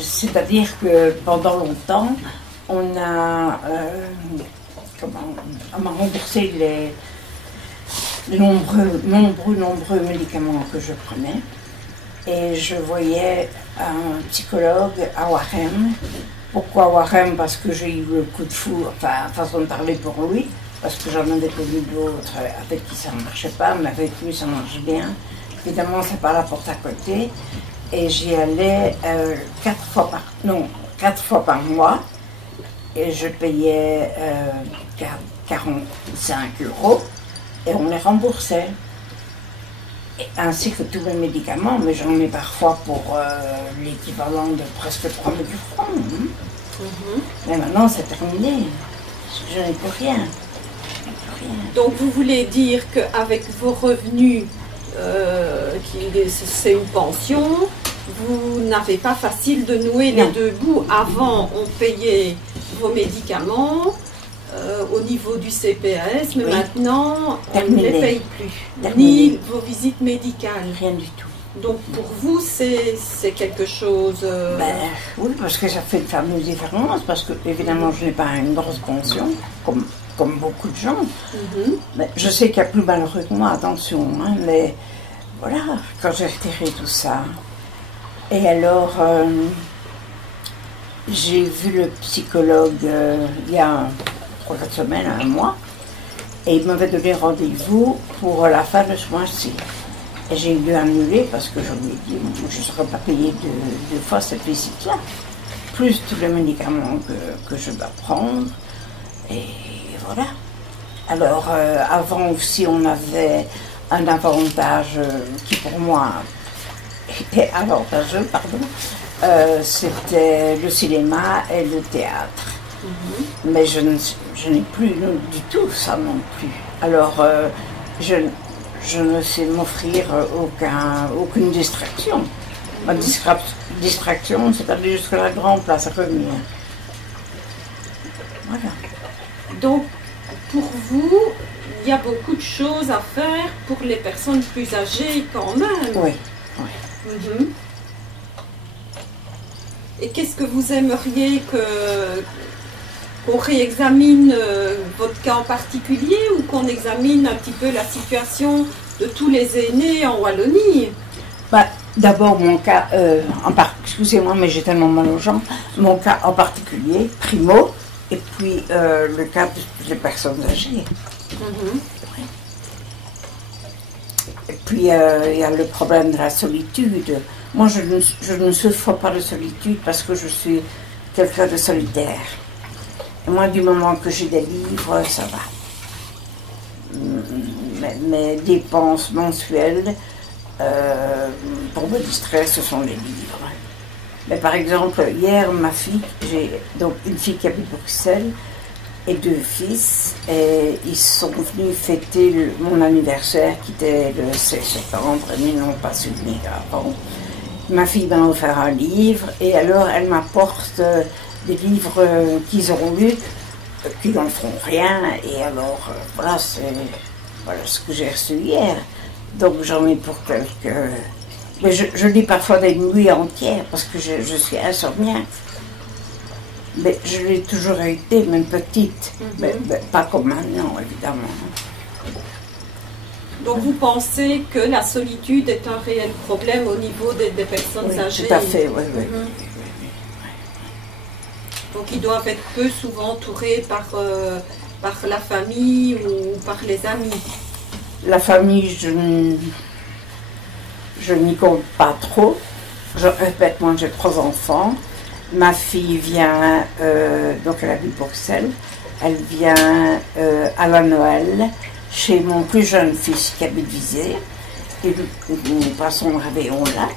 C'est-à-dire que pendant longtemps, on m'a remboursé les nombreux médicaments que je prenais. Et je voyais un psychologue à Warem. Pourquoi Warem? Parce que j'ai eu le coup de fou, enfin, façon de parler pour lui, parce que j'en avais connu d'autres avec qui ça ne marchait pas, mais avec lui ça marche bien. Évidemment, c'est pas la porte à côté. Et j'y allais 4 fois par mois. Et je payais 45 € et on les remboursait. Ainsi que tous les médicaments, mais j'en ai parfois pour l'équivalent de presque 3 000 francs. Mais maintenant, c'est terminé. Je n'ai plus rien. Donc, vous voulez dire qu'avec vos revenus, c'est une pension, vous n'avez pas facile de nouer les deux bouts. Avant, on payait vos médicaments au niveau du CPS, mais maintenant, on ne les paye plus, ni vos visites médicales. Rien du tout. Donc pour vous, c'est quelque chose... Oui, parce que ça fait une fameuse différence, parce que évidemment, je n'ai pas une grosse pension, comme beaucoup de gens. Mais je sais qu'il y a plus malheureux que moi, attention, hein, mais voilà, quand j'ai retiré tout ça. Et alors, j'ai vu le psychologue il y a 3-4 semaines, un mois, et il m'avait donné rendez-vous pour la fin de ce mois-ci. Et j'ai dû annuler parce que je lui ai dit je ne serais pas payée deux fois cette visite-là, plus tous les médicaments que je dois prendre. Et voilà. Alors, avant aussi, on avait un avantage qui pour moi était avantageux, c'était le cinéma et le théâtre. Mais je n'ai plus du tout ça non plus. Alors, je ne sais m'offrir aucune distraction. Ma distraction, c'est d'aller jusqu'à la grande place à revenir. Voilà. Donc, pour vous, il y a beaucoup de choses à faire pour les personnes plus âgées quand même. Oui. Et qu'est-ce que vous aimeriez qu'on réexamine votre cas en particulier ou qu'on examine un petit peu la situation de tous les aînés en Wallonie? D'abord mon cas, excusez-moi mais j'ai tellement mal aux jambes, mon cas en particulier, primo, et puis le cas des personnes âgées. Et puis il y a le problème de la solitude. Moi je ne souffre pas de solitude parce que je suis quelqu'un de solitaire. Et moi, du moment que j'ai des livres, ça va. Mes dépenses mensuelles pour me distraire, ce sont les livres. Mais par exemple, hier, ma fille, j'ai donc une fille qui habite Bruxelles et 2 fils, et ils sont venus fêter mon anniversaire qui était le 16 septembre, et ils n'ont pas su venir avant. Ma fille m'a offert un livre, et alors elle m'apporte des livres qu'ils auront lus, qui n'en feront rien, et alors voilà ce que j'ai reçu hier. Donc j'en ai pour quelques... Mais je lis parfois des nuits entières, parce que je suis insomniaque. Mais je l'ai toujours été, même petite, mais pas comme maintenant, évidemment. Donc vous pensez que la solitude est un réel problème au niveau des personnes âgées? Tout à fait, oui. Donc ils doivent être peu souvent entourés par la famille ou par les amis. La famille, je n'y compte pas trop. Je répète, moi j'ai 3 enfants. Ma fille vient, donc elle habite Bruxelles, elle vient à la Noël chez mon plus jeune fils qui habite Visé. Et nous passons le réveillon là.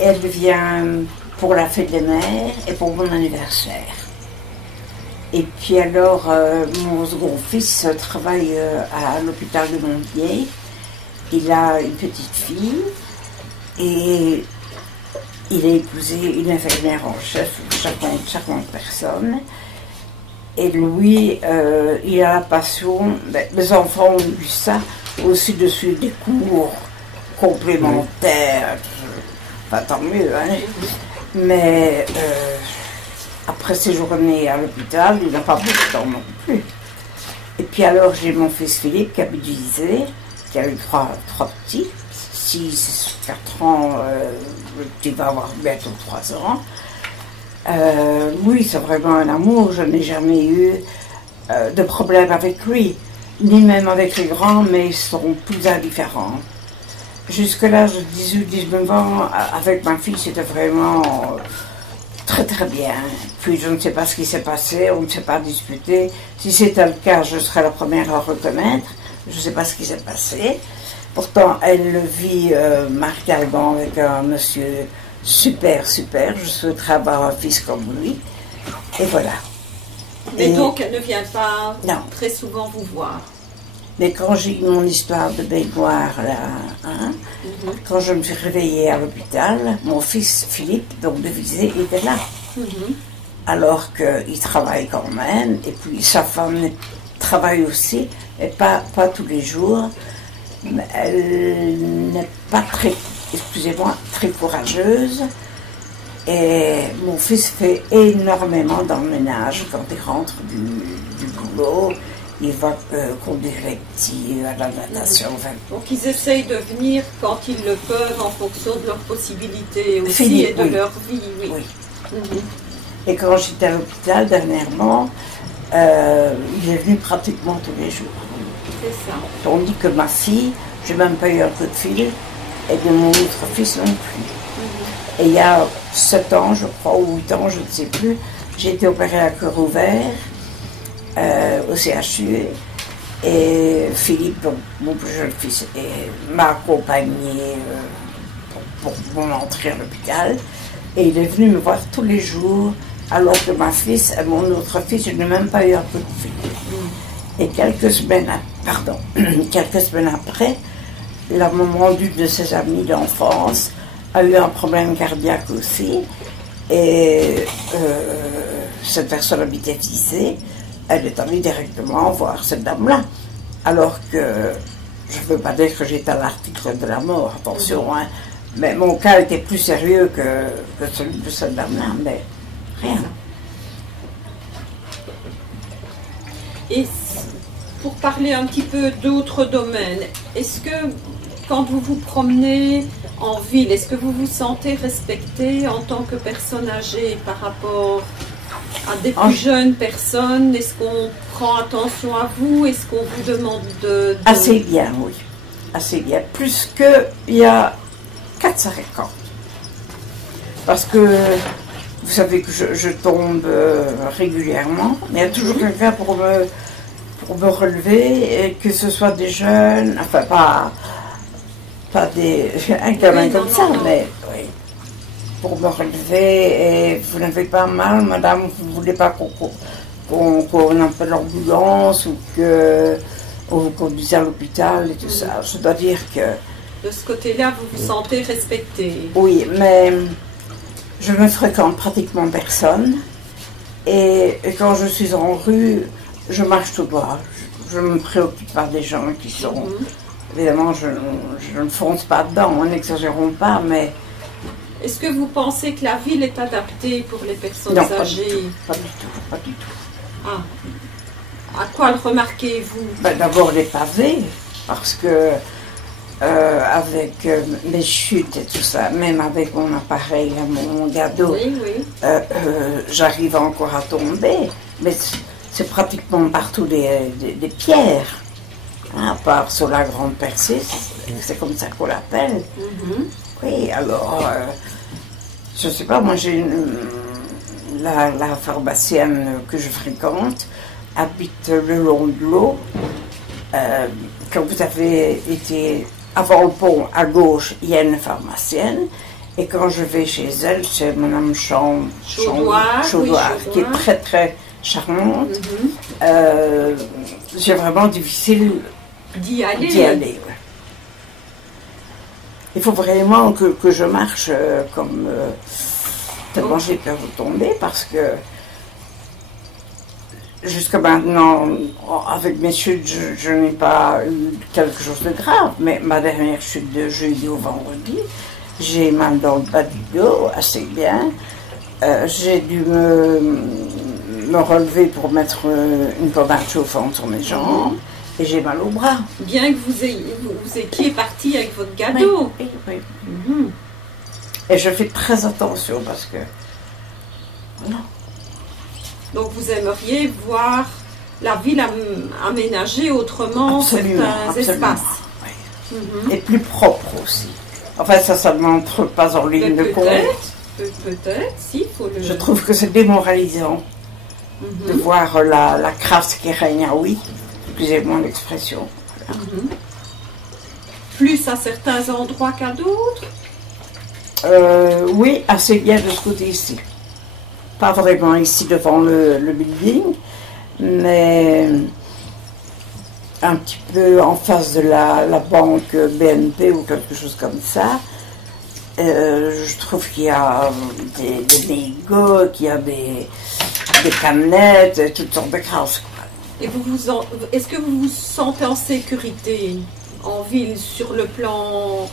Elle vient pour la fête des mères et pour mon anniversaire. Et puis alors, mon second fils travaille à l'hôpital de Montpellier. Il a une petite fille et il a épousé une infirmière en chef, charmante personne. Et lui, il a la passion, mes enfants ont eu ça, aussi de suivre des cours complémentaires, pas tant mieux, hein. Mais après ces journées à l'hôpital, il n'a pas beaucoup de temps non plus. Et puis alors j'ai mon fils Philippe qui habite Visé, qui a eu trois petits, 6, 4 ans, le petit va avoir bientôt 3 ans. Oui, c'est vraiment un amour, je n'ai jamais eu de problème avec lui, ni même avec les grands, mais ils sont plus indifférents. Jusqu'à l'âge de 18-19 ans, avec ma fille, c'était vraiment très très bien. Puis je ne sais pas ce qui s'est passé, on ne s'est pas disputé. Si c'était le cas, je serais la première à reconnaître. Je ne sais pas ce qui s'est passé. Pourtant, elle le vit marialement avec un monsieur super. Je souhaiterais avoir un fils comme lui. Et voilà. Et donc, elle ne vient pas non. Très souvent vous voir. Mais quand j'ai eu mon histoire de baignoire, là, quand je me suis réveillée à l'hôpital, mon fils Philippe, donc de Visé, était là. Alors qu'il travaille quand même, et puis sa femme travaille aussi, et pas tous les jours. Mais elle n'est pas très, excusez-moi, très courageuse. Et mon fils fait énormément dans le ménage quand il rentre du boulot. Il va conduire les petits à la natation. Donc ils essayent de venir quand ils le peuvent en fonction de leurs possibilités aussi et de leur vie. Oui. Et quand j'étais à l'hôpital dernièrement, il est venu pratiquement tous les jours. C'est ça. Tandis que ma fille, j'ai même pas eu un coup de fil, et de mon autre fils non plus. Et il y a 7 ans, je crois, ou 8 ans, je ne sais plus, j'ai été opérée à cœur ouvert. Au CHU, et Philippe, donc, mon plus jeune fils, m'a accompagné pour mon entrée à l'hôpital, et il est venu me voir tous les jours, alors que mon autre fils, je n'ai même pas eu un coup de fil. Et quelques semaines après, la maman d'une de ses amies d'enfance a eu un problème cardiaque aussi, et cette personne habitait Visé. Elle est allée directement voir cette dame-là. Alors que, je ne veux pas dire que j'étais à l'article de la mort, attention, hein, mais mon cas était plus sérieux que celui de cette dame-là, mais rien. Et pour parler un petit peu d'autres domaines, est-ce que quand vous vous promenez en ville, est-ce que vous vous sentez respecté en tant que personne âgée par rapport à des plus jeunes personnes? Est-ce qu'on prend attention à vous? Est-ce qu'on vous demande de... Assez bien, oui. Assez bien. Plus qu'il y a 4-5 ans. Parce que vous savez que je tombe régulièrement, mais il y a toujours quelqu'un pour me relever, et que ce soit des jeunes, enfin pas des un gamin comme ça, mais oui, pour me relever. Et vous n'avez pas mal, madame, vous ne voulez pas qu'on appelle l'ambulance ou qu'on vous conduise à l'hôpital et tout ça. Je dois dire que... De ce côté-là, vous vous sentez respecté? Oui, mais je ne fréquente pratiquement personne. Et quand je suis en rue, je marche tout droit. Je ne me préoccupe pas des gens qui sont... Évidemment, je ne fonce pas dedans, n'exagérons pas, mais... Est-ce que vous pensez que la ville est adaptée pour les personnes âgées? Pas du tout. Ah. À quoi le remarquez-vous? D'abord les pavés, parce que avec mes chutes et tout ça, même avec mon appareil, mon gado, j'arrive encore à tomber, mais c'est pratiquement partout des pierres, hein, à part sur la grande percée, c'est comme ça qu'on l'appelle. Oui, alors, je ne sais pas, moi j'ai la pharmacienne que je fréquente habite le long de l'eau. Quand vous avez été avant le pont à gauche, il y a une pharmacienne. Et quand je vais chez elle, c'est Madame Chaudoir, qui est très très charmante. C'est vraiment difficile d'y aller. Ouais. Il faut vraiment que je marche comme... tellement j'ai peur de tomber, parce que jusqu'à maintenant, avec mes chutes, je n'ai pas eu quelque chose de grave, mais ma dernière chute de jeudi au vendredi, J'ai mal dans le bas du dos, assez bien. J'ai dû me relever pour mettre une pommade chauffante sur mes jambes. Et j'ai mal au bras. Bien que vous étiez parti avec votre cadeau. Oui, oui. Et je fais très attention parce que... Non. Donc vous aimeriez voir la ville aménagée autrement, certains espaces. Oui. Et plus propre aussi. Enfin, ça ne m'entre pas en ligne de compte. Peut-être, si, faut le... Je trouve que c'est démoralisant de voir la crasse qui règne à oui. Excusez-moi l'expression. Plus à certains endroits qu'à d'autres? Oui, assez bien de ce côté-ci. Pas vraiment ici devant le building, mais un petit peu en face de la banque BNP ou quelque chose comme ça. Je trouve qu'il y a des mégots, qu'il y a des canettes, toutes sortes de crasses. Et est-ce que vous vous sentez en sécurité en ville sur le plan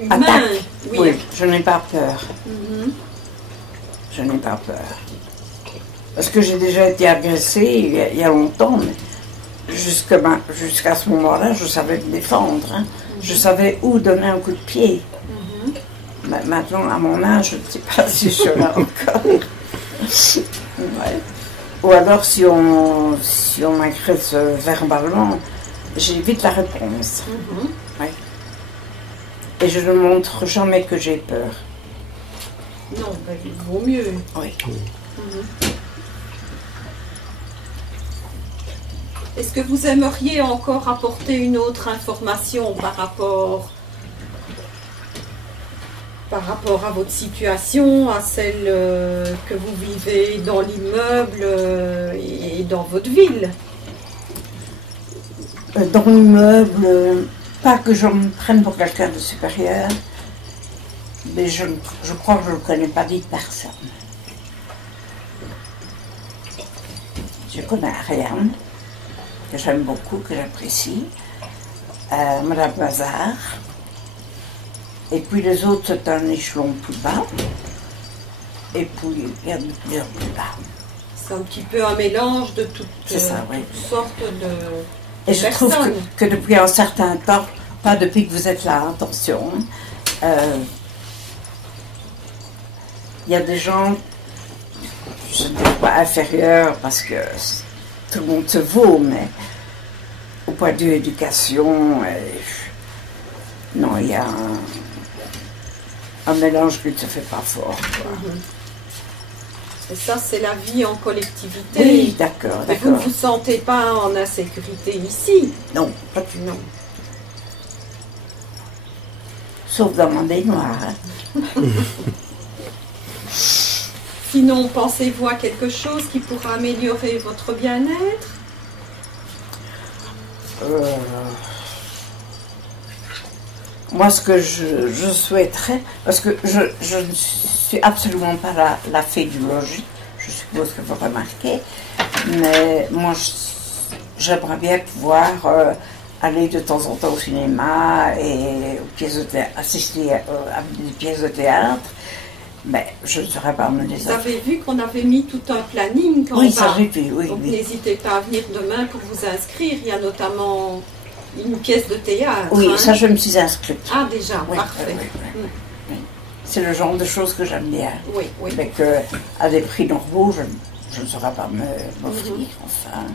humain? Oui, je n'ai pas peur. Je n'ai pas peur. Parce que j'ai déjà été agressée il y a longtemps, mais jusqu'à ce moment-là, je savais me défendre. Hein. Je savais où donner un coup de pied. Mais maintenant, à mon âge, je ne sais pas si je suis là encore. Ouais. Ou alors, si on m'agresse verbalement, j'ai vite la réponse. Ouais. Et je ne montre jamais que j'ai peur. Non, ben, il vaut mieux. Oui. Est-ce que vous aimeriez encore apporter une autre information par rapport à votre situation, à celle que vous vivez dans l'immeuble et dans votre ville? Dans l'immeuble, pas que je me prenne pour quelqu'un de supérieur, mais je crois que je ne connais pas dit personne. Je connais Ariane, que j'aime beaucoup, que j'apprécie, Madame Mazar, et puis les autres, c'est un échelon plus bas, et puis il y a plusieurs plus bas. C'est un petit peu un mélange de toutes sortes de Et je trouve que depuis un certain temps, pas depuis que vous êtes là, attention, il y a des gens, je ne dis pas inférieurs parce que tout le monde se vaut, mais au point de vue éducation, non, il y a un mélange qui ne se fait pas fort. Et ça, c'est la vie en collectivité. Oui, d'accord. Vous ne vous sentez pas en insécurité ici? Non, pas du tout. Sauf dans mon baignoire. Sinon, pensez-vous à quelque chose qui pourra améliorer votre bien-être? Moi, ce que je souhaiterais, parce que je ne suis absolument pas la fée du logis, je suppose que vous remarquez, mais moi, j'aimerais bien pouvoir aller de temps en temps au cinéma et assister à des pièces de théâtre, mais je ne saurais pas me les Vous avez vu qu'on avait mis tout un planning quand oui, ça j'ai vu, oui. Donc n'hésitez pas à venir demain pour vous inscrire. Il y a notamment une pièce de théâtre. Oui, ça je me suis inscrite. Ah déjà, oui, parfait. Oui. C'est le genre de choses que j'aime bien. Oui. Mais qu'à des prix normaux, je ne saurais pas m'offrir, enfin.